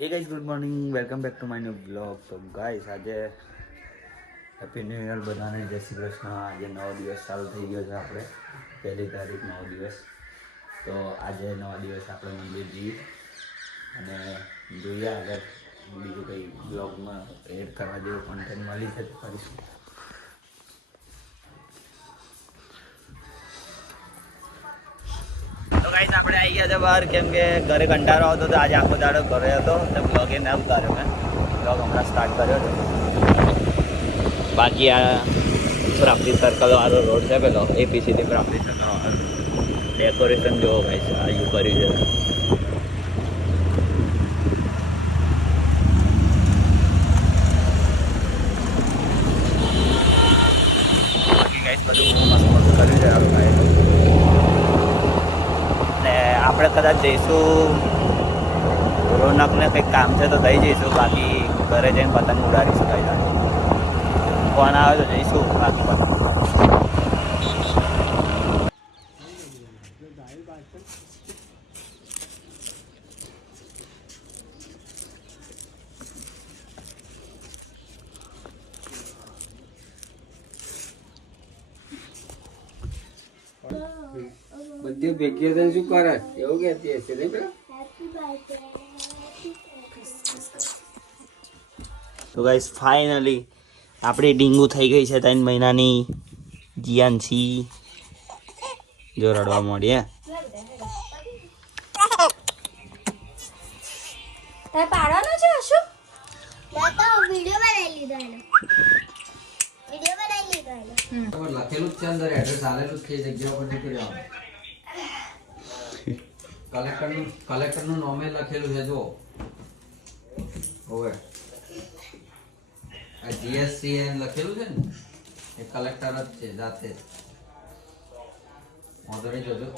Hey guys, good morning. Welcome back to my new vlog. So guys, આજે happy new year બધાને. જય શ્રી કૃષ્ણ. આજે નવો દિવસ ચાલુ થઈ ગયો છે. આપણે 1 તારીખ નવો દિવસ. તો આજે નવા દિવસ આપણે મંદિર જઈએ અને જોઈએ આગળ બીજું કંઈ બ્લોગમાં એડ કરવા જેવું કોન્ટેન્ટ મળી છે તો કરીશું. તો ગાઈસ આપણે આવી ગયા છે બહાર, કેમ કે ઘરે કંટાળો આવતો હતો. આજે આખો દાડો ઘરે હતો તો બ્લોગે ના ઉતાર્યો મેં. બ્લોગ હમણાં સ્ટાર્ટ કર્યો છે. બાકી આ પ્રાપ્તિ સર્કલ વાળો રોડ છે પેલો, એપીસીથી પ્રાપ્તિ સર્કલ વાળો. ડેકોરેશન જોવો ગાઈસ, આ યુ કર્યું છે. બાકી ગાઈસ બધું મસ્ત મસ્ત કર્યું છે આ ભાઈ. ને આપણે કદાચ જઈશું રોનકને કંઈક કામ છે તો થઈ જઈશું, બાકી ઘરે જઈને પતંગ ઉડાડીશું. કઈ ફોન આવે તો જઈશું, બાકી પતંગ બધી ભેગી થઈને શું કરે એવું કહેતી હશે ને પેલા. તો ગાઈસ ફાઇનલી આપણી ડીંગુ થઈ ગઈ છે 3 મહિનાની. જીયાનસી જો રડવા માંડી. હે પાડવાનો છે શું? વિડિયો બનાવી લીધો એને. લખેલું જ છે અંદર, એડ્રેસ આલેલું જ છે, જગ્યા પર નીકળી આવો. કલેક્ટરનું નામે લખેલું છે જો. ઓવે આ જીએસસીએન લખેલું છે ને એ કલેક્ટર જ છે જાતે. વાંધો નહીં જોજો.